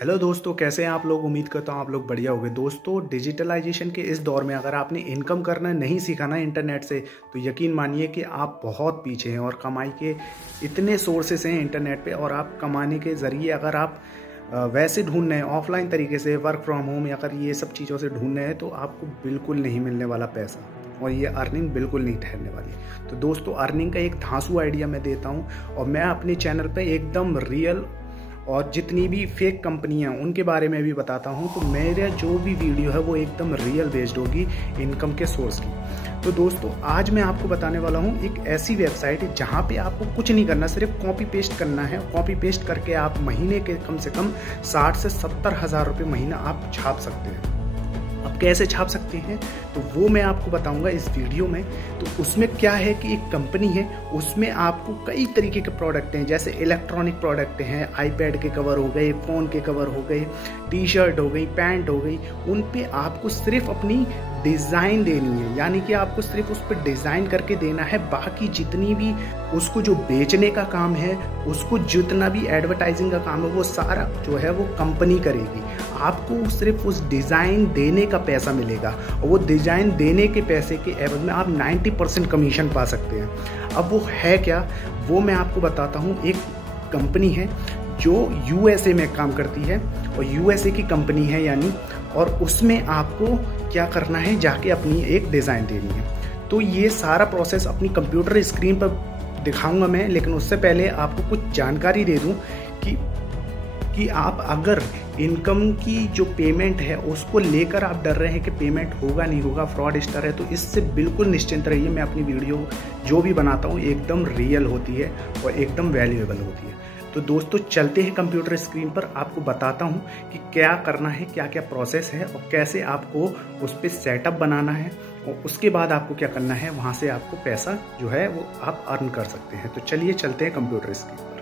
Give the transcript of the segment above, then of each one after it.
Hello दोस्तों, कैसे हैं आप लोग। उम्मीद करता हूँ आप लोग बढ़िया होंगे। दोस्तों, डिजिटलाइजेशन के इस दौर में अगर आपने इनकम करना नहीं सीखा ना इंटरनेट से, तो यकीन मानिए कि आप बहुत पीछे हैं। और कमाई के इतने सोर्सेस हैं इंटरनेट पे, और आप कमाने के ज़रिए अगर आप वैसे ढूंढ रहे हैं ऑफलाइन तरीके से, वर्क फ्रॉम होम या अगर ये सब चीज़ों से ढूंढ रहे हैं, तो आपको बिल्कुल नहीं मिलने वाला पैसा, और ये अर्निंग बिल्कुल नहीं ठहरने वाली। तो दोस्तों, अर्निंग का एक धांसू आइडिया मैं देता हूँ, और मैं अपने चैनल पे एकदम रियल और जितनी भी फेक कंपनियां उनके बारे में भी बताता हूं। तो मेरा जो भी वीडियो है वो एकदम रियल बेस्ड होगी इनकम के सोर्स की। तो दोस्तों, आज मैं आपको बताने वाला हूं एक ऐसी वेबसाइट जहां पे आपको कुछ नहीं करना, सिर्फ कॉपी पेस्ट करना है। कॉपी पेस्ट करके आप महीने के कम से कम 60 से 70 हज़ार रुपये महीना आप छाप सकते हैं। अब कैसे छाप सकते हैं तो वो मैं आपको बताऊंगा इस वीडियो में। तो उसमें क्या है कि एक कंपनी है, उसमें आपको कई तरीके के प्रोडक्ट हैं, जैसे इलेक्ट्रॉनिक प्रोडक्ट हैं, आईपैड के कवर हो गए, फ़ोन के कवर हो गए, टी शर्ट हो गई, पैंट हो गई। उन पे आपको सिर्फ अपनी डिज़ाइन देनी है, यानी कि आपको सिर्फ उस पर डिज़ाइन करके देना है। बाकी जितनी भी उसको जो बेचने का काम है, उसको जितना भी एडवर्टाइजिंग का काम है, वो सारा जो है वो कंपनी करेगी। आपको सिर्फ उस डिज़ाइन देने का पैसा मिलेगा, और वो डिज़ाइन देने के पैसे के एवज में आप 90% कमीशन पा सकते हैं। अब वो है क्या, वो मैं आपको बताता हूँ। एक कंपनी है जो यूएसए में काम करती है, और यूएसए की कंपनी है यानी, और उसमें आपको क्या करना है, जाके अपनी एक डिज़ाइन देनी है। तो ये सारा प्रोसेस अपनी कंप्यूटर स्क्रीन पर दिखाऊंगा मैं, लेकिन उससे पहले आपको कुछ जानकारी दे दूं कि आप अगर इनकम की जो पेमेंट है उसको लेकर आप डर रहे हैं कि पेमेंट होगा नहीं होगा, फ्रॉडस्टर है, तो इससे बिल्कुल निश्चिंत रहिए। मैं अपनी वीडियो जो भी बनाता हूँ एकदम रियल होती है और एकदम वैल्यूएबल होती है। तो दोस्तों, चलते हैं कंप्यूटर स्क्रीन पर, आपको बताता हूँ कि क्या करना है, क्या क्या प्रोसेस है, और कैसे आपको उस पर सेटअप बनाना है, और उसके बाद आपको क्या करना है, वहाँ से आपको पैसा जो है वो आप अर्न कर सकते हैं। तो चलिए चलते हैं कंप्यूटर स्क्रीन पर।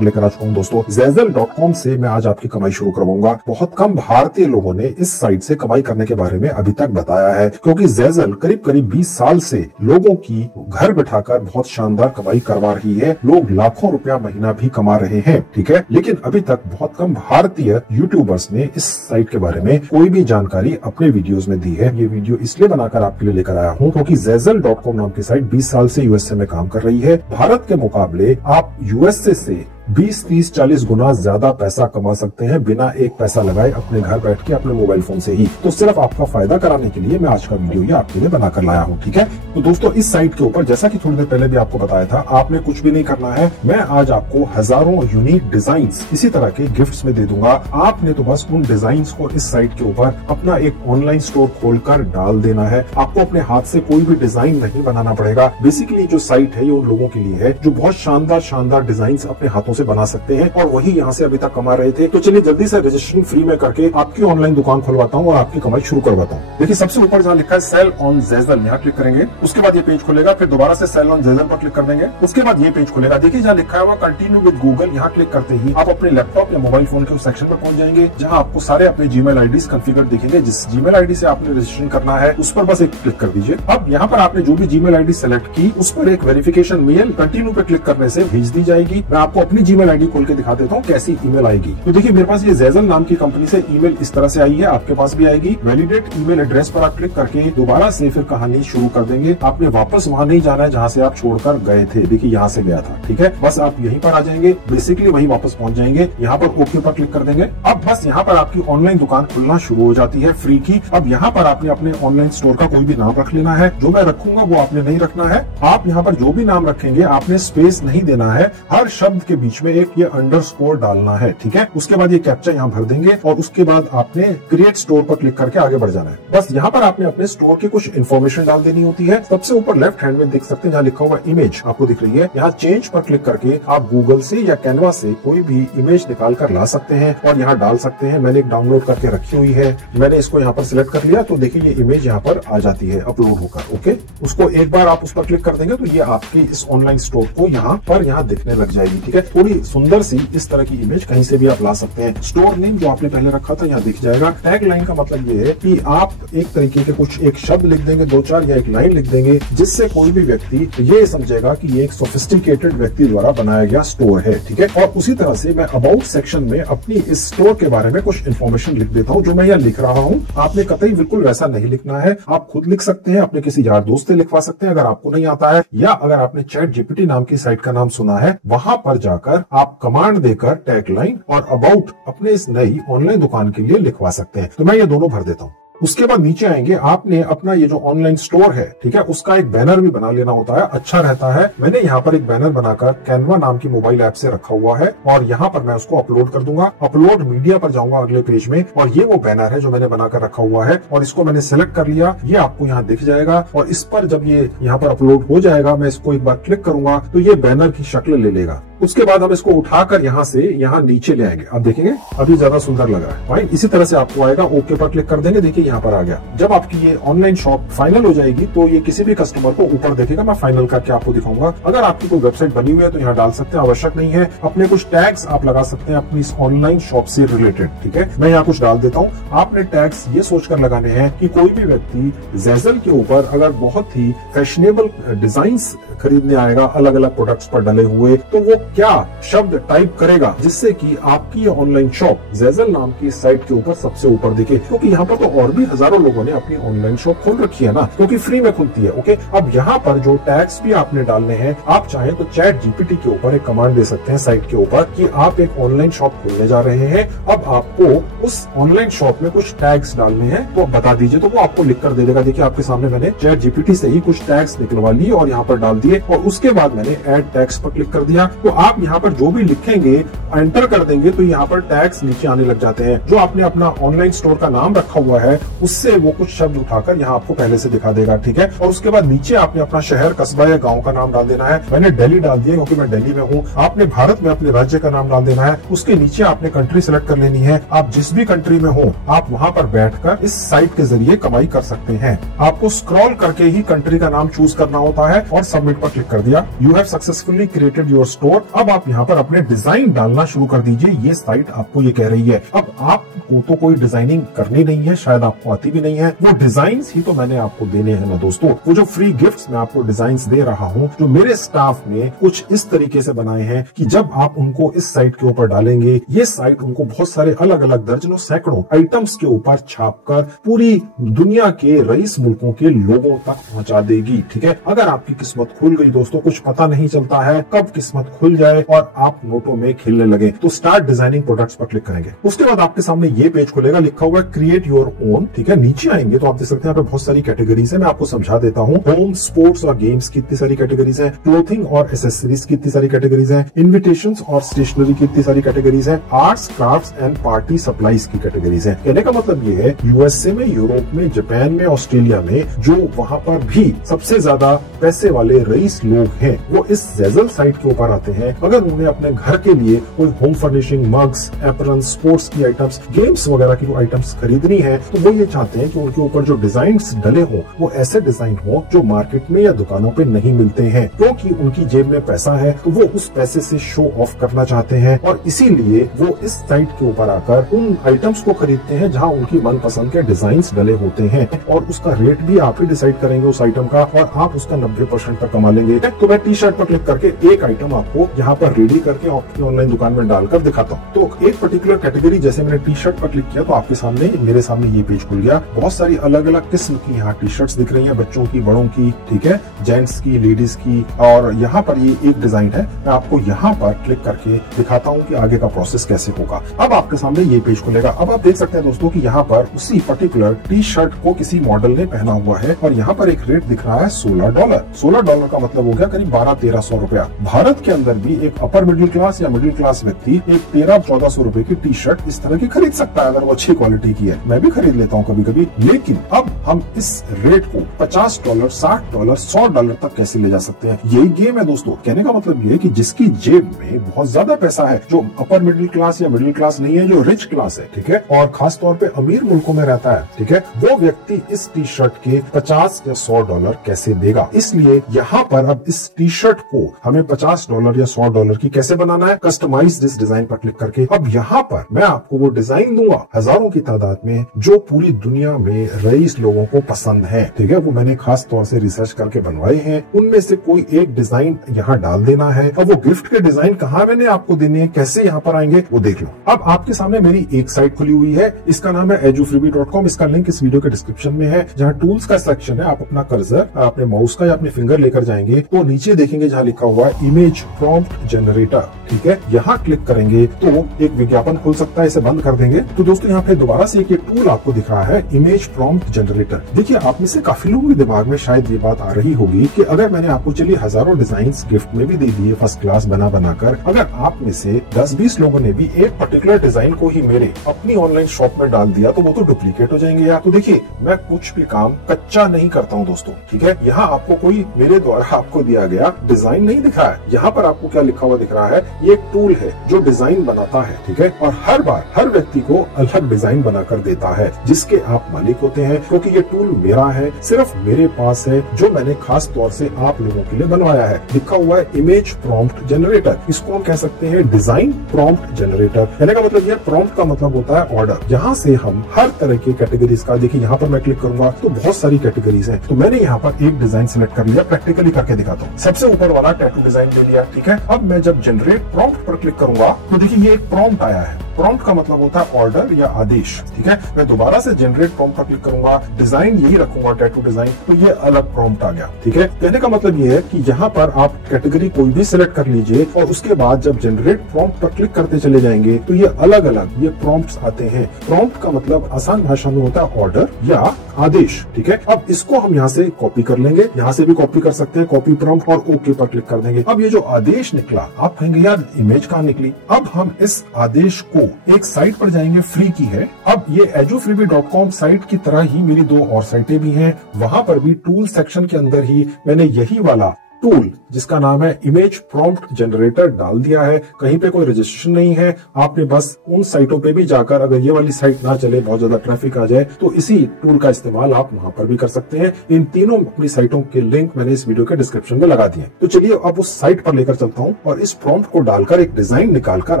लेकर आ चुका हूं दोस्तों, Zazzle.com से मैं आज आपकी कमाई शुरू करवाऊंगा। बहुत कम भारतीय लोगों ने इस साइट से कमाई करने के बारे में अभी तक बताया है, क्योंकि Zazzle करीब 20 साल से लोगों की घर बिठाकर बहुत शानदार कमाई करवा रही है। लोग लाखों रुपया महीना भी कमा रहे हैं, ठीक है। लेकिन अभी तक बहुत कम भारतीय यूट्यूबर्स ने इस साइट के बारे में कोई भी जानकारी अपने वीडियोस में दी है। ये वीडियो इसलिए बनाकर आपके लिए लेकर आया हूँ क्योंकि Zazzle.com नाम की साइट 20 साल से यूएसए में काम कर रही है। भारत के मुकाबले आप यूएसए से 20, 30, 40 गुना ज्यादा पैसा कमा सकते हैं बिना एक पैसा लगाए, अपने घर बैठ के अपने मोबाइल फोन से ही। तो सिर्फ आपका फायदा कराने के लिए मैं आज का वीडियो ये आपके लिए बनाकर लाया हूँ, ठीक है। तो दोस्तों, इस साइट के ऊपर जैसा कि थोड़ी देर पहले भी आपको बताया था, आपने कुछ भी नहीं करना है। मैं आज आपको हजारों यूनिक डिजाइन्स इसी तरह के गिफ्ट्स में दे दूंगा। आपने तो बस उन डिजाइन्स को इस साइट के ऊपर अपना एक ऑनलाइन स्टोर खोलकर डाल देना है। आपको अपने हाथ से कोई भी डिजाइन नहीं बनाना पड़ेगा। बेसिकली जो साइट है ये उन लोगों के लिए है जो बहुत शानदार डिजाइन अपने हाथों से बना सकते हैं, और वही यहाँ से अभी तक कमा रहे थे। तो चलिए जल्दी से रजिस्ट्रेशन फ्री में करके आपकी ऑनलाइन दुकान खुलवाता हूँ और आपकी कमाई शुरू करवाता हूँ। देखिए, सबसे ऊपर जहाँ लिखा है सेल ऑन Zazzle, यहाँ क्लिक करेंगे। उसके बाद ये पेज खुलेगा, फिर दोबारा से सेल ऑन Zazzle पर क्लिक कर देंगे। उसके बाद ये पेज खुलेगा। देखिए, जहाँ लिखा है कंटिन्यू विद गूगल, यहाँ क्लिक करते ही आप अपने लैपटॉप या मोबाइल फोन के उस सेक्शन पर पहुंच जाएंगे जहाँ आपको सारे अपने जीमेल आईडीज कॉन्फ़िगर दिखेंगे। जिस जीमेल आईडी से आपने रजिस्ट्रेशन करना है उस पर बस एक क्लिक कर दीजिए। अब यहाँ पर आपने जो भी जीमेल आईडी सेलेक्ट की, उस पर एक वेरिफिकेशन मेल कंटिन्यू पे क्लिक करने से भेज दी जाएगी। मैं आपको अपनी जीमेल आईडी खोल के दिखा देता हूँ कैसी ईमेल आएगी। तो देखिए, मेरे पास ये Zazzle नाम की कंपनी से ईमेल इस तरह से आई है, आपके पास भी आएगी। वैलिडेट ईमेल एड्रेस पर आप क्लिक करके दोबारा से फिर कहानी शुरू कर देंगे। आपने वापस वहां नहीं जाना है जहां से आप छोड़कर गए थे। देखिए, यहाँ से गया था, ठीक है। बस आप यहीं पर आ जाएंगे, बेसिकली वहीं वापस पहुंच जाएंगे। यहाँ पर ओके पर क्लिक कर देंगे। अब बस यहाँ पर आपकी ऑनलाइन दुकान खुलना शुरू हो जाती है फ्री की। अब यहाँ पर आपने अपने ऑनलाइन स्टोर का कोई भी नाम रख लेना है। जो मैं रखूंगा वो आपने नहीं रखना है। आप यहाँ पर जो भी नाम रखेंगे आपने स्पेस नहीं देना है। हर शब्द के बीच में एक ये अंडरस्कोर डालना है, ठीक है। उसके बाद ये कैप्चा यहाँ भर देंगे, और उसके बाद आपने क्रिएट स्टोर पर क्लिक करके आगे बढ़ जाना है। बस यहाँ पर आपने अपने स्टोर की कुछ इन्फॉर्मेशन डाल देनी होती है। सबसे ऊपर लेफ्ट हैंड में देख सकते हैं जहाँ लिखा हुआ इमेज आपको दिख रही है। यहाँ चेंज पर क्लिक करके आप गूगल से या कैनवा से कोई भी इमेज निकाल कर ला सकते हैं और यहाँ डाल सकते हैं। मैंने एक डाउनलोड करके रखी हुई है, मैंने इसको यहाँ पर सिलेक्ट कर लिया। तो देखिए, ये इमेज यहाँ पर आ जाती है अपलोड होकर। ओके, उसको एक बार आप उस पर क्लिक कर देंगे तो ये आपकी इस ऑनलाइन स्टोर को यहाँ दिखने लग जाएगी, ठीक है। थोड़ी सुंदर सी इस तरह की इमेज कहीं से भी आप ला सकते हैं। स्टोर नेम जो आपने पहले रखा था यहाँ दिख जाएगा। टैग लाइन का मतलब ये है कि आप एक तरीके के कुछ एक शब्द लिख देंगे, 2-4 या एक लाइन लिख देंगे, जिससे कोई भी व्यक्ति ये समझेगा कि ये एक सोफिस्टिकेटेड व्यक्ति द्वारा बनाया गया स्टोर है, ठीक है। और उसी तरह से मैं अबाउट सेक्शन में अपनी इस स्टोर के बारे में कुछ इन्फॉर्मेशन लिख देता हूँ। जो मैं यहाँ लिख रहा हूँ आपने कतई बिल्कुल वैसा नहीं लिखना है, आप खुद लिख सकते हैं, अपने किसी यार दोस्त से लिखवा सकते हैं अगर आपको नहीं आता है, या अगर आपने ChatGPT नाम की साइट का नाम सुना है, वहां पर जाकर आप कमांड देकर टैगलाइन और अबाउट अपने इस नई ऑनलाइन दुकान के लिए लिखवा सकते हैं। तो मैं ये दोनों भर देता हूँ। उसके बाद नीचे आएंगे, आपने अपना ये जो ऑनलाइन स्टोर है, ठीक है, उसका एक बैनर भी बना लेना होता है, अच्छा रहता है। मैंने यहाँ पर एक बैनर बनाकर कैनवा नाम की मोबाइल ऐप से रखा हुआ है और यहाँ पर मैं उसको अपलोड कर दूंगा। अपलोड मीडिया पर जाऊंगा अगले पेज में और ये वो बैनर है जो मैंने बनाकर रखा हुआ है और इसको मैंने सिलेक्ट कर लिया। ये आपको यहाँ दिख जाएगा और इस पर जब ये यहाँ पर अपलोड हो जाएगा, मैं इसको एक बार क्लिक करूंगा तो ये बैनर की शक्ल ले लेगा। उसके बाद हम इसको उठाकर यहाँ से यहाँ नीचे ले आएंगे। आप देखेंगे अभी ज्यादा सुंदर लग रहा है। फाइन, इसी तरह से आपको आएगा, ओके पर क्लिक कर देंगे, देखिए यहाँ पर आ गया। जब आपकी ये ऑनलाइन शॉप फाइनल हो जाएगी तो ये किसी भी कस्टमर को ऊपर देखेगा। मैं फाइनल करके आपको दिखाऊंगा। अगर आपकी कोई वेबसाइट बनी हुई है तो यहाँ डाल सकते हैं, आवश्यक नहीं है। अपने कुछ टैग्स आप लगा सकते हैं अपनी इस ऑनलाइन शॉप से रिलेटेड, ठीक है। मैं यहाँ कुछ डाल देता हूँ। आपने टैग्स ये सोचकर लगाने हैं कि कोई भी व्यक्ति ज़ेज़ल के ऊपर अगर बहुत ही फैशनेबल डिजाइन्स खरीदने आएगा अलग अलग प्रोडक्ट्स पर डले हुए, तो वो क्या शब्द टाइप करेगा जिससे कि आपकी ऑनलाइन शॉप ज़ेज़ल नाम की साइट के ऊपर सबसे ऊपर दिखे। क्योंकि यहाँ पर तो और भी हजारों लोगों ने अपनी ऑनलाइन शॉप खोल रखी है ना, क्योंकि फ्री में खुलती है। ओके, अब यहाँ पर जो टैग्स भी आपने डालने हैं, आप चाहें तो ChatGPT के ऊपर एक कमांड दे सकते हैं साइट के ऊपर कि आप एक ऑनलाइन शॉप खोलने जा रहे हैं, अब आपको उस ऑनलाइन शॉप में कुछ टैग्स डालने हैं तो बता दीजिए, तो वो आपको लिख कर दे देगा। देखिए आपके सामने मैंने ChatGPT से ही कुछ टैग्स निकलवा लिए और यहाँ पर डाल दिए और उसके बाद मैंने ऐड टैग्स पर क्लिक कर दिया। तो आप यहाँ पर जो भी लिखेंगे एंटर कर देंगे तो यहाँ पर टैग्स नीचे आने लग जाते हैं। जो आपने अपना ऑनलाइन स्टोर का नाम रखा हुआ है उससे वो कुछ शब्द उठाकर यहाँ आपको पहले से दिखा देगा, ठीक है। और उसके बाद नीचे आपने अपना शहर, कस्बा या गांव का नाम डाल देना है। मैंने दिल्ली डाल दिया क्योंकि मैं दिल्ली में हूँ। आपने भारत में अपने राज्य का नाम डाल देना है। उसके नीचे आपने कंट्री सिलेक्ट कर लेनी है। आप जिस भी कंट्री में हो आप वहाँ पर बैठकर इस साइट के जरिए कमाई कर सकते हैं। आपको स्क्रॉल करके ही कंट्री का नाम चूज करना होता है और सबमिट पर क्लिक कर दिया। You have successfully created your store. अब आप यहाँ पर अपने डिजाइन डालना शुरू कर दीजिए। ये साइट आपको ये कह रही है। अब आपको तो कोई डिजाइनिंग करनी नहीं है, शायद आपको आती भी नहीं है। वो डिजाइन्स ही तो मैंने आपको देने हैं ना दोस्तों। वो जो फ्री गिफ्ट्स मैं आपको डिजाइन्स दे रहा हूँ, जो मेरे स्टाफ ने कुछ इस तरीके से बनाए हैं कि जब आप उनको इस साइट के ऊपर डालेंगे, ये साइट उनको बहुत सारे अलग अलग दर्जनों सैकड़ों आइटम्स के ऊपर छापकर पूरी दुनिया के रईस मुल्कों के लोगों तक पहुंचा देगी, ठीक है। अगर आपकी किस्मत खुल गई दोस्तों, कुछ पता नहीं चलता है कब किस्मत खुल जाए और आप नोटों में खेलने लगे, तो स्टार्ट डिजाइनिंग प्रोडक्ट्स पर क्लिक करेंगे। उसके बाद आपके सामने ये पेज खुलेगा, लिखा हुआ है क्रिएट योर ओन, ठीक है। नीचे आएंगे तो आप देख सकते हैं यहाँ पे बहुत सारी कैटेगरीज है। मैं आपको समझा देता हूँ। होम, स्पोर्ट्स और गेम्स की इतनी सारी कैटेगरीज है। क्लोथिंग और एसेसरीज की इतनी सारी कैटेगरीज है। इन्विटेशंस और स्टेशनरी की इतनी सारी कैटेगरीज है। Arts, crafts and party supplies की कैटेगरीज है। कहने का मतलब ये है यूएसए में, यूरोप में, जापान में, ऑस्ट्रेलिया में जो वहाँ पर भी सबसे ज्यादा पैसे वाले रईस लोग हैं वो इस ज़ेज़ल साइट के ऊपर आते हैं। अगर उन्हें अपने घर के लिए कोई home furnishing, mugs, apron, sports की आइटम्स, गेम्स वगैरह की आइटम्स खरीदनी है तो वो ये चाहते हैं कि उनके ऊपर जो डिजाइन डले हों वो ऐसे डिजाइन हो जो मार्केट में या दुकानों पे नहीं मिलते हैं। क्योंकि उनकी जेब में पैसा है तो वो उस पैसे से शो ऑफ करना चाहते हैं और इसीलिए वो इस साइट के ऊपर आकर उन आइटम्स को खरीदते हैं जहाँ उनकी मनपसंद के डिजाइन डले होते हैं और उसका रेट भी आप ही डिसाइड करेंगे उस आइटम का और आप उसका 90% तक कमा लेंगे। तो मैं टी शर्ट पर क्लिक करके एक आइटम आपको यहाँ पर रेडी करके आपकी ऑनलाइन दुकान में डालकर दिखाता हूँ। तो एक पर्टिकुलर कैटेगरी, जैसे मैंने टी शर्ट पर क्लिक किया तो आपके सामने, मेरे सामने ये पेज खुल गया। बहुत सारी अलग अलग किस्म की यहाँ टी शर्ट्स दिख रही हैं, बच्चों की, बड़ों की, ठीक है, जेंट्स की, लेडीज की। और यहाँ पर ये एक डिजाइन है, मैं आपको यहाँ पर क्लिक करके दिखाता हूँ कि आगे का प्रोसेस कैसे होगा। अब आपके सामने ये पेज खुलेगा। अब आप देख सकते हैं दोस्तों कि यहाँ पर उसी पर्टिकुलर टी शर्ट को किसी मॉडल ने पहना हुआ है और यहाँ पर एक रेट दिख रहा है $16। $16 का मतलब हो गया करीब 1200-1300 रुपया। भारत के अंदर भी एक अपर मिडिल क्लास या मिडिल क्लास व्यक्ति एक 1300-1400 रुपए की टी शर्ट इस तरह की खरीद सकता है अगर वो अच्छी क्वालिटी की है। मैं भी खरीद लेता हूँ कभी कभी। लेकिन अब हम इस रेट को $50, $60, $100 तक कैसे ले जा सकते हैं? यही गेम है दोस्तों। कहने का मतलब ये है कि जिसकी जेब में बहुत ज्यादा पैसा है, जो अपर मिडिल क्लास या मिडिल क्लास नहीं है, जो रिच क्लास है, ठीक है, और खास तौर पे अमीर मुल्कों में रहता है, ठीक है, वो व्यक्ति इस टी शर्ट के $50 या $100 कैसे देगा। इसलिए यहाँ पर अब इस टी शर्ट को हमें $50 या $100 की कैसे बनाना है, कस्टमाइज दिस डिजाइन पर क्लिक करके। अब यहाँ पर मैं आपको वो डिजाइन दूंगा हजारों की तादाद में जो पूरी दुनिया में रईस लोगों को पसंद है, ठीक है। वो मैंने खास तौर से रिसर्च करके बनवाए हैं, उनमें से कोई एक डिजाइन यहाँ डाल देना है। अब वो गिफ्ट के डिजाइन कहाँ मैंने आपको देने हैं, कैसे यहाँ पर आएंगे वो देख लो। अब आपके सामने मेरी एक साइट खुली हुई है, इसका नाम है edufreebie.com। इसका लिंक इस वीडियो के डिस्क्रिप्शन में है। जहाँ टूल्स का सेक्शन है, आप अपना कर्सर अपने माउस का या अपने फिंगर लेकर जाएंगे तो नीचे देखेंगे जहाँ लिखा हुआ है इमेज प्रॉम्प्ट जनरेटर, ठीक है। यहाँ क्लिक करेंगे तो एक विज्ञापन खुल सकता है, इसे बंद कर देंगे। तो दोस्तों यहाँ पे दोबारा से एक टूल आपको दिख रहा है, इमेज प्रॉम्प्ट जनरेटर। देखिए आप में से काफी लोगों के दिमाग में शायद ये बात आ रही होगी कि अगर मैंने आपको चलिए हजारों डिजाइन गिफ्ट में भी दे दिए फर्स्ट क्लास बनाकर, अगर आप में से 10-20 लोगों ने भी एक पर्टिकुलर डिजाइन को ही मेरे अपनी ऑनलाइन शॉप में डाल दिया तो वो तो डुप्लीकेट हो जाएंगे यार। तो देखिए मैं कुछ भी काम कच्चा नहीं करता हूँ दोस्तों, ठीक है। यहाँ आपको कोई मेरे द्वारा आपको दिया गया डिजाइन नहीं दिख रहा है। यहाँ पर आपको क्या लिखा हुआ दिख रहा है, ये एक टूल है जो डिजाइन बनाता है, ठीक है। और हर बार हर व्यक्ति को अलग डिजाइन बनाकर देता है जिसके आप मालिक होते हैं, क्योंकि ये टूल मेरा है, सिर्फ मेरे पास है, जो मैंने खास तौर से आप लोगों के लिए बनवाया है। लिखा हुआ है इमेज प्रॉम्प्ट जनरेटर। इसको हम कह सकते हैं डिजाइन प्रॉम्प्ट जनरेटर। कहने का मतलब यह प्रॉम्प्ट का मतलब होता है ऑर्डर। यहाँ से हम हर तरह की कैटेगरीज का, देखिए यहाँ पर मैं क्लिक करूंगा तो बहुत सारी कैटेगरीज हैं। तो मैंने यहाँ पर एक डिजाइन सिलेक्ट कर लिया, प्रैक्टिकली करके दिखाता हूँ। सबसे ऊपर वाला टैटू डिजाइन ले लिया, ठीक है। अब मैं जब जनरेट प्रॉम्प्ट पर क्लिक करूंगा तो देखिए ये एक प्रॉम्प्ट आया है। प्रॉम्प्ट का मतलब होता है ऑर्डर या आदेश, ठीक है। मैं दोबारा से जनरेट प्रॉम्प्ट पर क्लिक करूंगा, डिजाइन यही रखूंगा टैटू डिजाइन, तो ये अलग प्रॉम्प्ट आ गया, ठीक है। कहने का मतलब ये है कि यहाँ पर आप कैटेगरी कोई भी सिलेक्ट कर लीजिए और उसके बाद जब जनरेट प्रॉम्प्ट पर क्लिक करते चले जाएंगे तो ये अलग अलग ये प्रॉम्प्ट्स आते हैं। प्रॉम्प्ट का मतलब आसान भाषा में होता है ऑर्डर या आदेश, ठीक है। अब इसको हम यहाँ से कॉपी कर लेंगे, यहाँ से भी कॉपी कर सकते हैं, कॉपी प्रॉम्प्ट और ओके पर क्लिक कर देंगे। अब ये जो आदेश निकला, आप कहेंगे यार इमेज कहाँ निकली। अब हम इस आदेश को एक साइट पर जाएंगे, फ्री की है। अब ये edufreebie.com साइट की तरह ही मेरी दो और साइटें भी हैं, वहां पर भी टूल सेक्शन के अंदर ही मैंने यही वाला टूल जिसका नाम है इमेज प्रॉम्प्ट जनरेटर डाल दिया है। कहीं पे कोई रजिस्ट्रेशन नहीं है, आपने बस उन साइटों पे भी जाकर, अगर ये वाली साइट ना चले, बहुत ज्यादा ट्रैफिक आ जाए, तो इसी टूल का इस्तेमाल आप वहां पर भी कर सकते हैं। इन तीनों अपनी साइटों के लिंक मैंने इस वीडियो के डिस्क्रिप्शन में लगा दिए। तो चलिए अब उस साइट पर लेकर चलता हूँ और इस प्रॉम्प्ट को डालकर एक डिजाइन निकालकर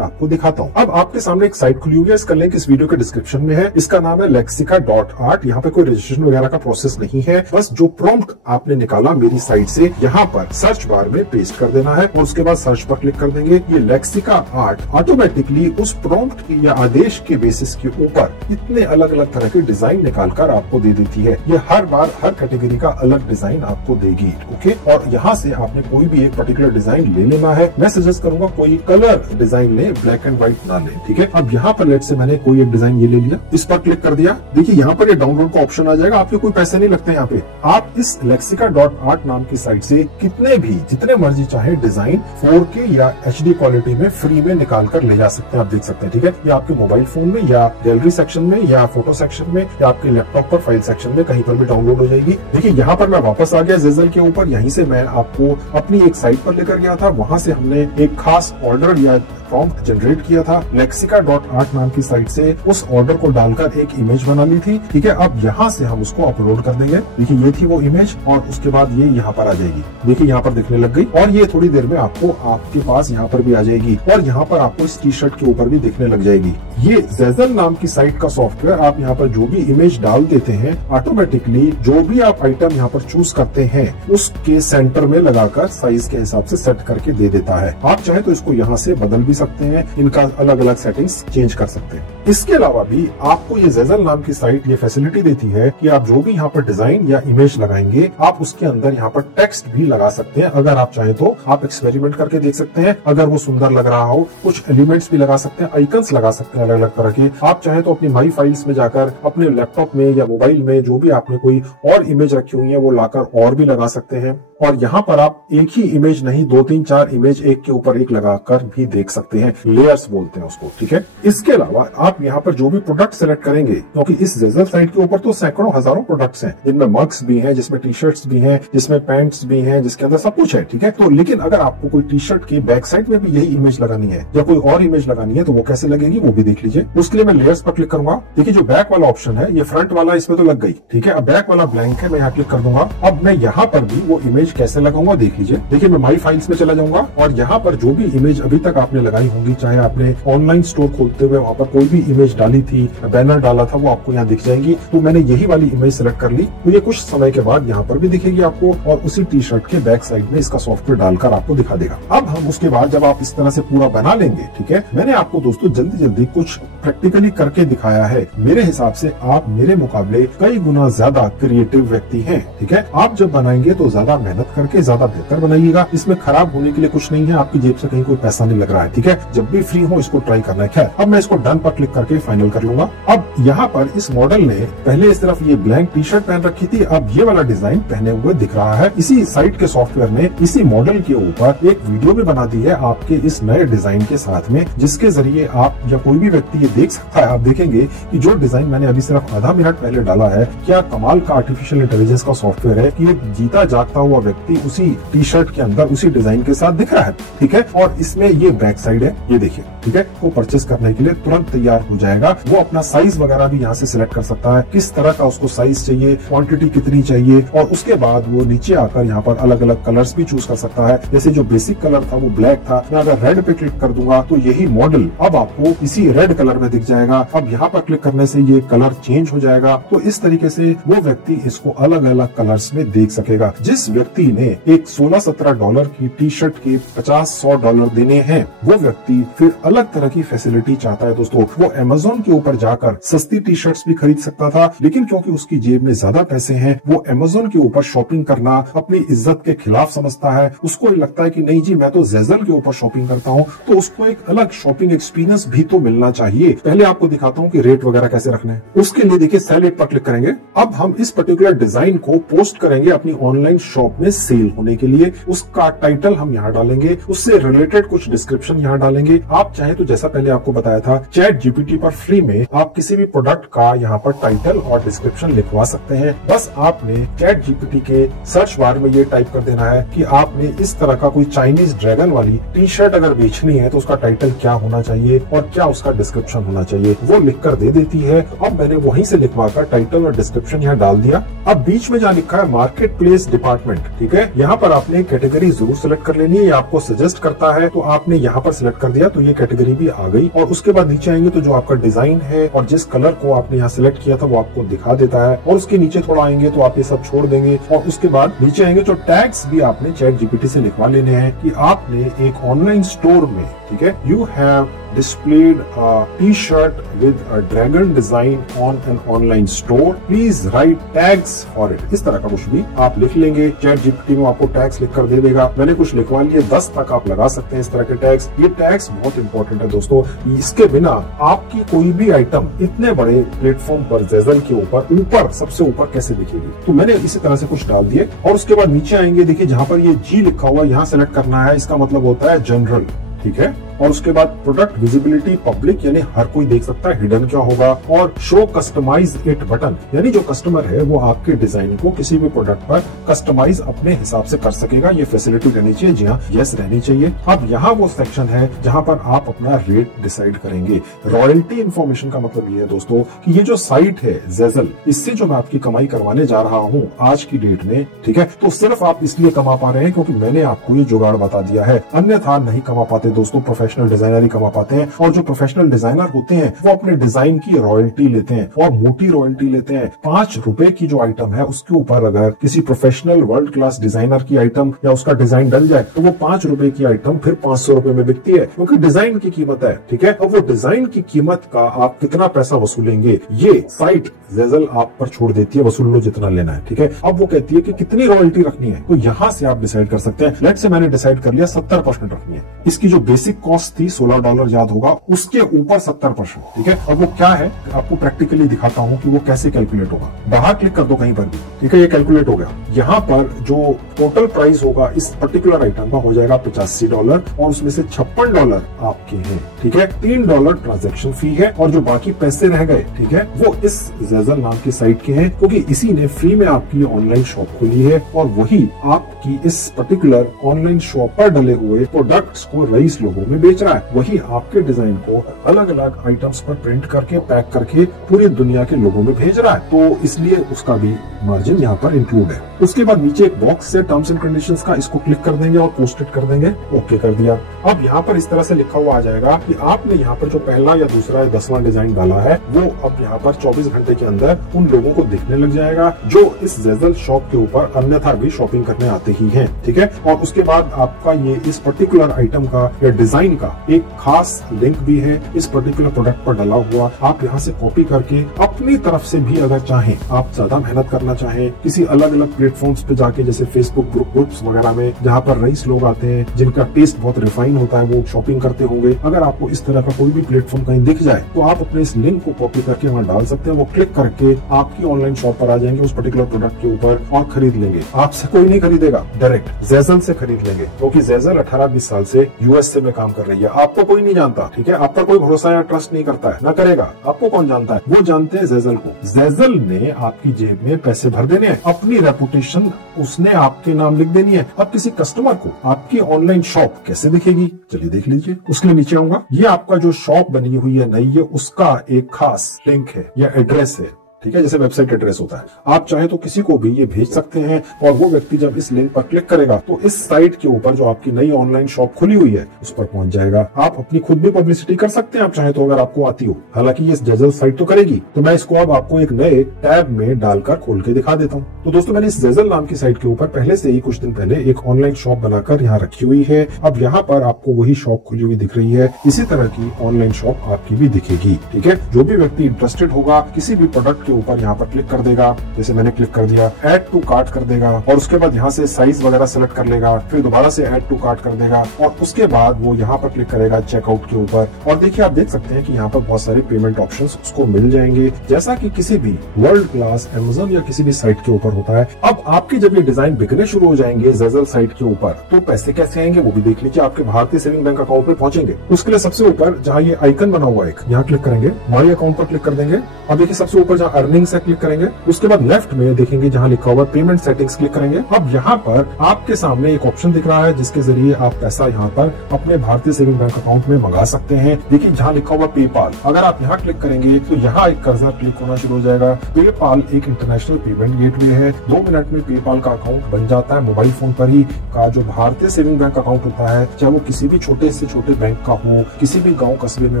आपको दिखाता हूँ। अब आपके सामने एक साइट खुली हुई है, इसका लिंक इस वीडियो के डिस्क्रिप्शन में है। इसका नाम है lexica.art। यहाँ पे कोई रजिस्ट्रेशन वगैरह का प्रोसेस नहीं है, बस जो प्रॉम्प्ट आपने निकाला मेरी साइट से यहाँ पर सर्च बार में पेस्ट कर देना है और उसके बाद सर्च पर क्लिक कर देंगे। ये लेक्सिका आर्ट ऑटोमेटिकली उस प्रॉम्प्ट या आदेश के बेसिस के ऊपर इतने अलग अलग तरह के डिजाइन निकालकर आपको दे देती है। ये हर बार हर कैटेगरी का अलग डिजाइन आपको देगी, ओके। और यहाँ से आपने कोई भी एक पर्टिकुलर डिजाइन ले लेना है। मैं सजेस्ट करूंगा कोई कलर डिजाइन ले, ब्लैक एंड व्हाइट ना ले, ठीक है। अब यहाँ पर लेट से मैंने कोई एक डिजाइन ये ले लिया, इस पर क्लिक कर दिया। देखिए यहाँ पर ये डाउनलोड का ऑप्शन आ जाएगा, आपके कोई पैसे नहीं लगते यहाँ पे। आप इस lexica.art नाम की साइट से कितने भी जितने मर्जी चाहे डिजाइन 4K या HD क्वालिटी में फ्री में निकाल कर ले जा सकते हैं। आप देख सकते हैं, ठीक है। ये आपके मोबाइल फोन में या गैलरी सेक्शन में या फोटो सेक्शन में या आपके लैपटॉप पर फाइल सेक्शन में कहीं पर भी डाउनलोड हो जाएगी। देखिए यहाँ पर मैं वापस आ गया ज़ेज़ल के ऊपर। यहीं से मैं आपको अपनी एक साइट पर लेकर गया था, वहां से हमने एक खास ऑर्डर या प्रॉम्प्ट जनरेट किया था। lexica.art नाम की साइट से उस ऑर्डर को डालकर एक इमेज बना ली थी, ठीक है। अब यहाँ से हम उसको अपलोड कर देंगे। देखिए ये थी वो इमेज और उसके बाद ये यहाँ पर आ जाएगी। देखिए यहाँ पर दिखने लग गई और ये थोड़ी देर में आपको आपके पास यहाँ पर भी आ जाएगी और यहाँ पर आपको इस टी शर्ट के ऊपर भी दिखने लग जाएगी। ये ज़ेज़ल नाम की साइट का सॉफ्टवेयर, आप यहाँ पर जो भी इमेज डाल देते हैं ऑटोमेटिकली जो भी आप आइटम यहाँ पर चूज करते हैं उसके सेंटर में लगाकर साइज के हिसाब से सेट करके दे देता है। आप चाहे तो इसको यहाँ से बदल भी सकते हैं, इनका अलग अलग सेटिंग्स चेंज कर सकते हैं। इसके अलावा भी आपको ये ज़ेज़ल नाम की साइट ये फैसिलिटी देती है कि आप जो भी यहाँ पर डिजाइन या इमेज लगाएंगे आप उसके अंदर यहाँ पर टेक्स्ट भी लगा सकते हैं। अगर आप चाहे तो आप एक्सपेरिमेंट करके देख सकते हैं, अगर वो सुंदर लग रहा हो कुछ एलिमेंट्स भी लगा सकते हैं, आइकन्स लगा सकते हैं अलग अलग तरह के। आप चाहे तो अपनी माई फाइल्स में जाकर अपने लैपटॉप में या मोबाइल में जो भी आपने कोई और इमेज रखी हुई है वो लाकर और भी लगा सकते हैं। और यहाँ पर आप एक ही इमेज नहीं 2-3-4 इमेज एक के ऊपर एक लगाकर भी देख सकते हैं। सकते हैं, लेयर्स बोलते हैं उसको, ठीक है। इसके अलावा आप यहाँ पर जो भी प्रोडक्ट सेलेक्ट करेंगे, क्योंकि इस ज़ेज़ल साइट के ऊपर तो सैकड़ों हजारों प्रोडक्ट्स हैं, जिनमें मग्स भी हैं, जिसमें टी शर्ट्स भी हैं, जिसमें पैंट्स भी हैं, जिसके अंदर सब कुछ है, ठीक है। तो लेकिन अगर आपको कोई टी शर्ट की बैक साइड में भी यही इमेज लगानी है या कोई और इमेज लगानी है तो वो कैसे लगेगी वो भी देख लीजिए। उसके लिए मैं लेयर्स पर क्लिक करूंगा। देखिए जो बैक वाला ऑप्शन है, ये फ्रंट वाला इसमें तो लग गई, ठीक है। अब बैक वाला ब्लैंक है, मैं यहाँ क्लिक कर दूंगा। अब मैं यहाँ पर भी वो इमेज कैसे लगाऊंगा देख लीजिए। देखिए मैं माई फाइल्स में चला जाऊंगा और यहाँ पर जो भी इमेज अभी तक आपने लगाई होंगी, चाहे आपने ऑनलाइन स्टोर खोलते हुए वहां पर कोई भी इमेज डाली थी, बैनर डाला था, वो आपको यहाँ दिख जाएंगी। तो मैंने यही वाली इमेज सेलेक्ट कर ली, तो ये कुछ समय के बाद यहाँ पर भी दिखेगी आपको और उसी टी शर्ट के बैक साइड में इसका सॉफ्टवेयर डालकर आपको दिखा देगा। अब हम उसके बाद जब आप इस तरह से पूरा बना लेंगे, ठीक है, मैंने आपको दोस्तों जल्दी जल्दी कुछ प्रैक्टिकली करके दिखाया है। मेरे हिसाब से आप मेरे मुकाबले कई गुना ज्यादा क्रिएटिव व्यक्ति हैं, ठीक है। आप जब बनाएंगे तो ज्यादा मेहनत करके ज्यादा बेहतर बनाइएगा। इसमें खराब होने के लिए कुछ नहीं है, आपकी जेब से कहीं कोई पैसा नहीं लग रहा है, ठीक है। जब भी फ्री हो इसको ट्राई करना है। खैर अब मैं इसको डन पर क्लिक करके फाइनल कर लूंगा। अब यहाँ पर इस मॉडल ने पहले सिर्फ ये ब्लैंक टी शर्ट पहन रखी थी, अब ये वाला डिजाइन पहने हुए दिख रहा है। इसी साइट के सॉफ्टवेयर ने इसी मॉडल के ऊपर एक वीडियो भी बना दी है आपके इस नए डिजाइन के साथ में, जिसके जरिए आप या कोई भी व्यक्ति ये देख सकता है। आप देखेंगे कि जो डिजाइन मैंने अभी सिर्फ आधा मिनट पहले डाला है, क्या कमाल का आर्टिफिशियल इंटेलिजेंस का सॉफ्टवेयर है कि एक जीता जागता हुआ व्यक्ति उसी टी शर्ट के अंदर उसी डिजाइन के साथ दिख रहा है, ठीक है। और इसमें ये बैक साइड है, ये देखिए, ठीक है। वो परचेस करने के लिए तुरंत तैयार हो जाएगा। वो अपना साइज वगैरह भी यहाँ से सिलेक्ट कर सकता है, किस तरह का उसको साइज चाहिए, क्वांटिटी कितनी चाहिए, और उसके बाद वो नीचे आकर यहाँ पर अलग अलग कलर्स भी चूज कर सकता है। जैसे जो बेसिक कलर था वो ब्लैक था, मैं अगर रेड पे क्लिक कर दूंगा तो यही मॉडल अब आपको इसी रेड कलर में दिख जाएगा। अब यहाँ पर क्लिक करने से ये कलर चेंज हो जाएगा। तो इस तरीके से वो व्यक्ति इसको अलग अलग कलर्स में देख सकेगा। जिस व्यक्ति ने एक $16-17 की टी शर्ट के $50-100 देने हैं, वो व्यक्ति फिर अलग तरह की फैसिलिटी चाहता है दोस्तों। वो अमेज़न के ऊपर जाकर सस्ती टी शर्ट्स भी खरीद सकता था, लेकिन क्योंकि उसकी जेब में ज्यादा पैसे हैं, वो अमेज़न के ऊपर शॉपिंग करना अपनी इज्जत के खिलाफ समझता है। उसको लगता है कि नहीं जी, मैं तो ज़ेज़ल के ऊपर शॉपिंग करता हूँ, तो उसको एक अलग शॉपिंग एक्सपीरियंस भी तो मिलना चाहिए। पहले आपको दिखाता हूँ कि रेट वगैरह कैसे रखने हैं। उसके लिए देखिए सेल इट पर क्लिक करेंगे। अब हम इस पर्टिकुलर डिजाइन को पोस्ट करेंगे अपनी ऑनलाइन शॉप में सेल होने के लिए। उसका टाइटल हम यहाँ डालेंगे, उससे रिलेटेड कुछ डिस्क्रिप्शन यहाँ डालेंगे। आप चाहे तो जैसा पहले आपको बताया था, चैट जीपीटी पर फ्री में आप किसी भी प्रोडक्ट का यहाँ पर टाइटल और डिस्क्रिप्शन लिखवा सकते हैं। बस आपने चैट जीपीटी के सर्च बार में ये टाइप कर देना है कि आपने इस तरह का कोई चाइनीज ड्रैगन वाली टी शर्ट अगर बेचनी है तो उसका टाइटल क्या होना चाहिए और क्या उसका डिस्क्रिप्शन होना चाहिए, वो लिखकर दे देती है। अब मैंने वहीं से लिखवाकर टाइटल और डिस्क्रिप्शन यहाँ डाल दिया। अब बीच में जहाँ लिखा है मार्केट प्लेस डिपार्टमेंट, ठीक है, यहाँ पर आपने कैटेगरी जरूर सिलेक्ट कर लेनी है। ये आपको सजेस्ट करता है, तो आपने यहाँ पर सिलेक्ट कर दिया तो ये कैटेगरी भी आ गई। और उसके बाद नीचे आएंगे तो जो आपका डिजाइन है और जिस कलर को आपने यहाँ सिलेक्ट किया था वो आपको दिखा देता है। और उसके नीचे थोड़ा आएंगे तो आप ये सब छोड़ देंगे और उसके बाद नीचे आएंगे तो टैग्स भी आपने चैट जीपीटी से लिखवा लेने हैं कि आपने एक ऑनलाइन स्टोर में, ठीक है, you have displayed a t-shirt with a dragon design on an online store. Please write tags for it. इस तरह का कुछ भी आप लिख लेंगे। चैट जीपीटी में आपको टैग्स लिख कर दे देगा। मैंने कुछ लिखवा लिए, 10 तक आप लगा सकते हैं इस तरह के टैग्स। ये टैग्स बहुत इंपॉर्टेंट है दोस्तों। इसके बिना आपकी कोई भी आइटम इतने बड़े प्लेटफॉर्म पर ज़ेज़ल के ऊपर सबसे ऊपर कैसे दिखेगी। तो मैंने इसी तरह से कुछ डाल दिए और उसके बाद नीचे आएंगे, देखिए जहाँ पर ये जी लिखा हुआ यहाँ सेलेक्ट करना है। इसका मतलब होता है जनरल, ठीक है। और उसके बाद प्रोडक्ट विजिबिलिटी पब्लिक, यानी हर कोई देख सकता है, हिडन क्या होगा। और शो कस्टमाइज इट बटन, यानी जो कस्टमर है वो आपके डिजाइन को किसी भी प्रोडक्ट पर कस्टमाइज अपने हिसाब से कर सकेगा। ये फैसिलिटी रहनी चाहिए, जी हाँ, यस रहनी चाहिए। अब यहाँ वो सेक्शन है जहाँ पर आप अपना रेट डिसाइड करेंगे। रॉयल्टी इन्फॉर्मेशन का मतलब ये है दोस्तों कि ये जो साइट है ज़ेज़ल, इससे जो मैं आपकी कमाई करवाने जा रहा हूँ आज की डेट में, ठीक है, तो सिर्फ आप इसलिए कमा पा रहे हैं क्योंकि मैंने आपको ये जुगाड़ बता दिया है, अन्यथा नहीं कमा पाते दोस्तों। प्रोफेशनल डिजाइनर ही कमा पाते हैं। और जो प्रोफेशनल डिजाइनर होते हैं वो अपने डिजाइन की रॉयल्टी लेते हैं और मोटी रॉयल्टी लेते हैं। ₹5 की जो आइटम है उसके ऊपर अगर किसी प्रोफेशनल वर्ल्ड क्लास डिजाइनर की आइटम या उसका डिजाइन डल जाए तो वो ₹5 की आइटम फिर ₹500 में बिकती है, क्योंकि डिजाइन की कीमत है, ठीक है। अब वो डिजाइन की कीमत का आप कितना पैसा वसूलेंगे ये साइट ज़ेज़ल आप पर छोड़ देती है, वसूल लो जितना लेना है, ठीक है। अब वो कहती है कि कितनी रॉयल्टी रखनी है, तो यहाँ से आप डिसाइड कर सकते हैं। लेट्स से मैंने डिसाइड कर लिया 70% रखनी है। इसकी जो बेसिक कॉस्ट कॉस्ट थी $16 याद होगा, उसके ऊपर 70%। ठीक है, अब वो क्या है आपको प्रैक्टिकली दिखाता हूँ कि वो कैसे कैलकुलेट होगा। बाहर क्लिक कर दो कहीं पर भी, ठीक है, ये कैलकुलेट हो गया। यहाँ पर जो टोटल प्राइस होगा इस पर्टिकुलर आइटम का हो जाएगा $85 और उसमें से $56 आपके हैं। ठीक है, $3 ट्रांजैक्शन फी है और जो बाकी पैसे रह गए, ठीक है, वो इस ज़ेज़ल नाम की साइट के हैं, क्योंकि इसी ने फ्री में आपकी ऑनलाइन शॉप खोली है और वही आपकी इस पर्टिकुलर ऑनलाइन शॉप पर डले हुए प्रोडक्ट्स को रईस लोगों में बेच रहा है। वही आपके डिजाइन को अलग अलग आइटम्स पर प्रिंट करके पैक करके पूरी दुनिया के लोगों में भेज रहा है, तो इसलिए उसका भी मार्जिन यहाँ पर इंक्लूड है। उसके बाद नीचे एक बॉक्स है टर्म्स एंड कंडीशंस का, इसको क्लिक कर देंगे और पोस्ट इट कर देंगे, ओके कर दिया। अब यहाँ पर इस तरह से लिखा हुआ आ जाएगा कि आपने यहाँ पर जो पहला या दूसरा या 10वां डिजाइन डाला है वो अब यहाँ पर 24 घंटे के अंदर उन लोगों को दिखने लग जाएगा जो इस ज़ेज़ल शॉप के ऊपर अन्यथा भी शॉपिंग करने आते ही हैं। ठीक है, और उसके बाद आपका ये इस पर्टिकुलर आइटम का या डिजाइन का एक खास लिंक भी है इस पर्टिकुलर प्रोडक्ट पर डला हुआ। आप यहाँ से कॉपी करके अपनी तरफ से भी अगर चाहें, आप ज्यादा मेहनत करना चाहें, किसी अलग अलग प्लेटफॉर्म्स पे जाके जैसे फेसबुक ग्रुप्स वगैरह में जहाँ पर रईस लोग आते हैं जिनका टेस्ट बहुत रिफाइन होता है, वो शॉपिंग करते होंगे, अगर आपको इस तरह का कोई भी प्लेटफॉर्म कहीं दिख जाए तो आप अपने इस लिंक को कॉपी करके वहाँ डाल सकते हैं। वो क्लिक करके आपकी ऑनलाइन शॉप पर आ जाएंगे उस पर्टिकुलर प्रोडक्ट के ऊपर और खरीद लेंगे। आपसे कोई नहीं खरीदेगा, डायरेक्ट ज़ेज़ल से खरीद लेंगे, क्योंकि ज़ेज़ल 18-20 साल से यूएसए में काम कर रही है। आपको कोई नहीं जानता, ठीक है, आप पर कोई भरोसा या ट्रस्ट नहीं करता है, ना करेगा। आपको कौन जानता है? वो जानते हैं ज़ेज़ल को। ज़ेज़ल ने आपकी जेब में पैसे भर देने हैं, अपनी रेपुटेशन उसने आपके नाम लिख देनी है। अब किसी कस्टमर को आपकी ऑनलाइन शॉप कैसे दिखेगी, चलिए देख लीजिए। उसके लिए नीचे आऊंगा, ये आपका जो शॉप बनी हुई है नई, ये उसका एक खास लिंक है या एड्रेस है। ठीक है, जैसे वेबसाइट एड्रेस होता है, आप चाहे तो किसी को भी ये भेज सकते हैं और वो व्यक्ति जब इस लिंक पर क्लिक करेगा तो इस साइट के ऊपर जो आपकी नई ऑनलाइन शॉप खुली हुई है उस पर पहुंच जाएगा। आप अपनी खुद भी पब्लिसिटी कर सकते हैं आप चाहे तो, अगर आपको आती हो। हालांकि ये ज़ेज़ल साइट तो करेगी, तो मैं इसको अब आपको एक नए टैब में डालकर खोल के दिखा देता हूँ। तो दोस्तों, मैंने इस ज़ेज़ल नाम की साइट के ऊपर पहले से ही कुछ दिन पहले एक ऑनलाइन शॉप बनाकर यहाँ रखी हुई है। अब यहाँ पर आपको वही शॉप खुली हुई दिख रही है, इसी तरह की ऑनलाइन शॉप आपकी भी दिखेगी। ठीक है, जो भी व्यक्ति इंटरेस्टेड होगा किसी भी प्रोडक्ट के ऊपर यहाँ पर क्लिक कर देगा, जैसे मैंने क्लिक कर दिया, ऐड टू कार्ट कर देगा और उसके बाद यहाँ से साइज वगैरह सेलेक्ट कर लेगा, फिर दोबारा से ऐड टू कार्ट कर देगा और उसके बाद वो यहाँ पर क्लिक करेगा चेकआउट के ऊपर। और देखिए, आप देख सकते हैं कि यहाँ पर बहुत सारे पेमेंट ऑप्शंस उसको मिल जाएंगे, जैसा कि किसी भी वर्ल्ड क्लास अमेज़न या किसी भी साइट के ऊपर होता है। अब आपके जब ये डिजाइन बिकने शुरू हो जाएंगे ज़ेज़ल साइट के ऊपर, तो पैसे कैसे आएंगे वो भी देख लीजिए। आपके भारतीय सेविंग बैंक अकाउंट में पहुंचेंगे। उसके लिए सबसे ऊपर जहाँ ये आइकन बना हुआ है, यहाँ क्लिक करेंगे, माई अकाउंट पर क्लिक कर देंगे। अब देखिए, सबसे ऊपर जहाँ अर्निंग्स है क्लिक करेंगे, उसके बाद लेफ्ट में देखेंगे जहां लिखा हुआ पेमेंट सेटिंग्स, क्लिक करेंगे। अब यहाँ पर आपके सामने एक ऑप्शन दिख रहा है जिसके जरिए आप पैसा यहाँ पर अपने भारतीय सेविंग बैंक अकाउंट में मंगा सकते हैं। देखिए, जहाँ लिखा हुआ पेपाल, अगर आप यहाँ क्लिक करेंगे तो यहाँ एक कर्सर क्लिक होना शुरू हो जाएगा। पेपाल एक इंटरनेशनल पेमेंट गेटवे है, 2 मिनट में पेपाल का अकाउंट बन जाता है। मोबाइल फोन पर ही का जो भारतीय सेविंग बैंक अकाउंट होता है, चाहे वो किसी भी छोटे से छोटे बैंक का हो, किसी भी गाँव कस्बे में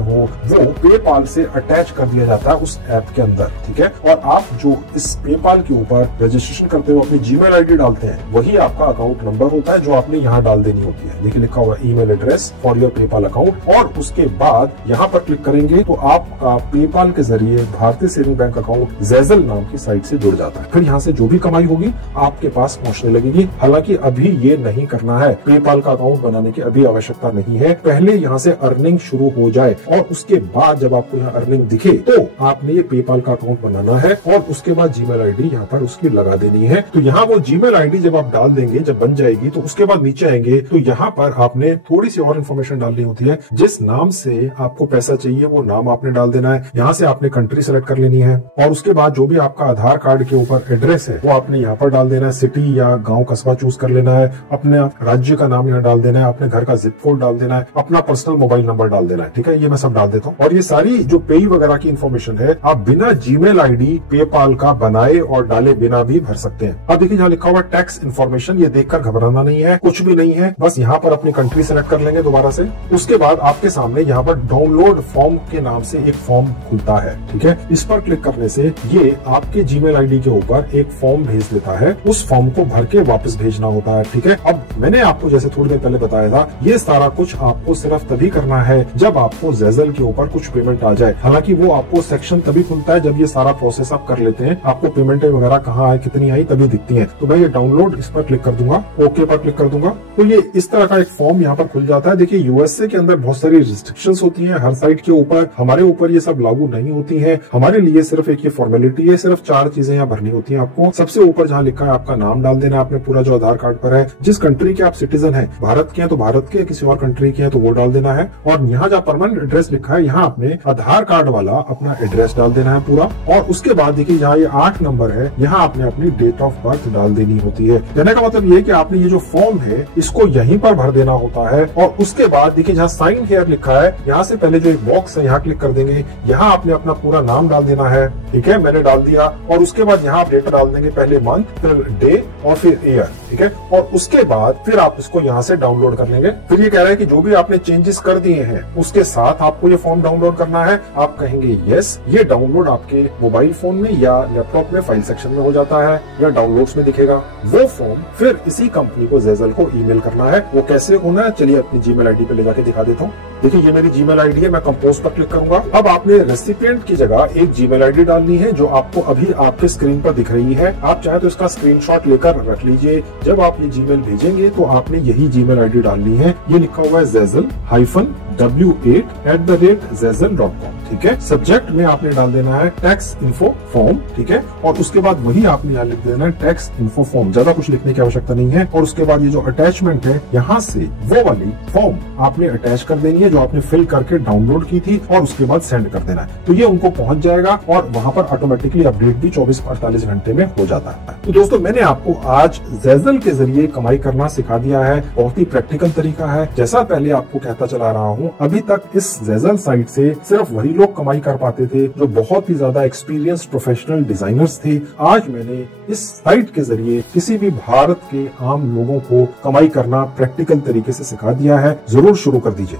हो, वो पेपाल से अटैच कर दिया जाता है उस ऐप के अंदर। ठीक है, और आप जो इस पेपाल के ऊपर रजिस्ट्रेशन करते हुए अपनी जीमेल आईडी डालते हैं, वही आपका अकाउंट नंबर होता है जो आपने यहाँ डाल देनी होती है। देखिए, लिखा हुआ email address for your PayPal account, और उसके बाद यहाँ पर क्लिक करेंगे तो आपका पेपाल के जरिए भारतीय सेविंग बैंक अकाउंट ज़ेज़ल नाम की साइट से जुड़ जाता है। फिर यहाँ से जो भी कमाई होगी आपके पास पहुँचने लगेगी। हालांकि अभी ये नहीं करना है, पेपाल का अकाउंट बनाने की अभी आवश्यकता नहीं है। पहले यहाँ से अर्निंग शुरू हो जाए और उसके बाद जब आपको यहाँ अर्निंग दिखे तो आपने ये पेपाल का अकाउंट बनाना है और उसके बाद जीमेल आईडी यहाँ पर उसकी लगा देनी है। तो यहाँ वो जीमेल आईडी जब आप डाल देंगे, जब बन जाएगी, तो उसके बाद नीचे आएंगे तो यहाँ पर आपने थोड़ी सी और इन्फॉर्मेशन डालनी होती है। जिस नाम से आपको पैसा चाहिए वो नाम आपने डाल देना है। यहाँ से आपने कंट्री सेलेक्ट कर लेनी है और उसके बाद जो भी आपका आधार कार्ड के ऊपर एड्रेस है वो आपने यहाँ पर डाल देना है। सिटी या गाँव कस्बा चूज कर लेना है, अपने राज्य का नाम यहाँ डाल देना है, अपने घर का जिप कोड डाल देना है, अपना पर्सनल मोबाइल नंबर डाल देना है। ठीक है, ये मैं सब डाल देता हूँ। और ये सारी जो पेई वगैरह की इन्फॉर्मेशन है आप बिना जीमेल आईडी पेपाल का बनाए और डाले बिना भी भर सकते हैं। अब देखिए, यहाँ लिखा हुआ टैक्स इन्फॉर्मेशन, ये देखकर घबराना नहीं है, कुछ भी नहीं है। बस यहाँ पर अपनी कंट्री सेलेक्ट कर लेंगे दोबारा से। उसके बाद आपके सामने यहाँ पर डाउनलोड फॉर्म के नाम से एक फॉर्म खुलता है। ठीक है, इस पर क्लिक करने से ये आपके जीमेल आईडी के ऊपर एक फॉर्म भेज देता है। उस फॉर्म को भर के वापस भेजना होता है। ठीक है, अब मैंने आपको जैसे थोड़ी देर पहले बताया था, ये सारा कुछ आपको सिर्फ तभी करना है जब आपको ज़ेज़ल के ऊपर कुछ पेमेंट आ जाए। हालांकि वो आपको सेक्शन तभी खुलता है जब ये सारा सारा प्रोसेस आप कर लेते हैं। आपको पेमेंट वगैरह कहाँ आए, कितनी आई, तभी दिखती है। तो मैं ये डाउनलोड इस पर क्लिक कर दूंगा, ओके पर क्लिक कर दूंगा, तो ये इस तरह का एक फॉर्म यहाँ पर खुल जाता है। देखिए यूएसए के अंदर बहुत सारी रिस्ट्रिक्शंस होती हैं हर साइट के ऊपर, हमारे ऊपर ये सब लागू नहीं होती है। हमारे लिए सिर्फ एक ये फॉर्मेलिटी है, सिर्फ 4 चीजें यहाँ भरनी होती है आपको। सबसे ऊपर जहाँ लिखा है आपका नाम डाल देना आपने पूरा, जो आधार कार्ड पर है, जिस कंट्री के आप सिटीजन है, भारत के हैं तो भारत के, किसी और कंट्री के हैं तो वो डाल देना है। और यहाँ जहाँ परमानेंट एड्रेस लिखा है, यहाँ आपने आधार कार्ड वाला अपना एड्रेस डाल देना है पूरा। और उसके बाद देखिए यहाँ ये 8 नंबर है, यहाँ आपने अपनी डेट ऑफ बर्थ डाल देनी होती है। कहने का मतलब ये कि आपने ये जो फॉर्म है इसको यहीं पर भर देना होता है। और उसके बाद देखिए जहाँ साइन हियर लिखा है, यहाँ से पहले जो एक बॉक्स है यहाँ क्लिक कर देंगे, यहाँ आपने अपना पूरा नाम डाल देना है, ठीक है, मैंने डाल दिया। और उसके बाद यहाँ आप डेट डाल देंगे, पहले मंथ, फिर डे और फिर ईयर, ठीक है। और उसके बाद फिर आप इसको यहाँ से डाउनलोड कर लेंगे। फिर ये कह रहा है कि जो भी आपने चेंजेस कर दिए हैं उसके साथ आपको ये फॉर्म डाउनलोड करना है। आप कहेंगे यस, ये डाउनलोड आपके मोबाइल फोन में या लैपटॉप में फाइल सेक्शन में हो जाता है या डाउनलोड्स में दिखेगा वो फॉर्म। फिर इसी कंपनी को ज़ेज़ल को ईमेल करना है। वो कैसे होना है, चलिए अपनी जीमेल आईडी पे ले जाके दिखा देता हूँ। देखिए ये मेरी जीमेल आईडी है, मैं कंपोज पर क्लिक करूंगा। अब आपने रेसिपिएंट की जगह एक जीमेल आईडी डालनी है जो आपको अभी आपके स्क्रीन पर दिख रही है। आप चाहे तो इसका स्क्रीनशॉट लेकर रख लीजिए। जब आप ये जीमेल भेजेंगे तो आपने यही जीमेल आईडी डालनी है। ये लिखा हुआ है zezel-w8@zezel.com, ठीक है। सब्जेक्ट में आपने डाल देना है टैक्स इन्फो फॉर्म, ठीक है। और उसके बाद वही आपने यहाँ लिख देना है टैक्स इन्फो फॉर्म, ज्यादा कुछ लिखने की आवश्यकता नहीं है। और उसके बाद ये जो अटैचमेंट है, यहाँ से वो वाली फॉर्म आपने अटैच कर देनी है जो आपने फिल करके डाउनलोड की थी, और उसके बाद सेंड कर देना है। तो ये उनको पहुंच जाएगा और वहां पर ऑटोमेटिकली अपडेट भी 24-48 घंटे में हो जाता है। तो दोस्तों मैंने आपको आज ज़ेज़ल के जरिए कमाई करना सिखा दिया है। बहुत ही प्रैक्टिकल तरीका है। जैसा पहले आपको कहता चला रहा हूँ, अभी तक इस ज़ेज़ल साइट से सिर्फ वही लोग कमाई कर पाते थे जो बहुत ही ज्यादा एक्सपीरियंस प्रोफेशनल डिजाइनर्स थे। आज मैंने इस साइट के जरिए किसी भी भारत के आम लोगों को कमाई करना प्रैक्टिकल तरीके से सिखा दिया है। जरूर शुरू कर दीजिए।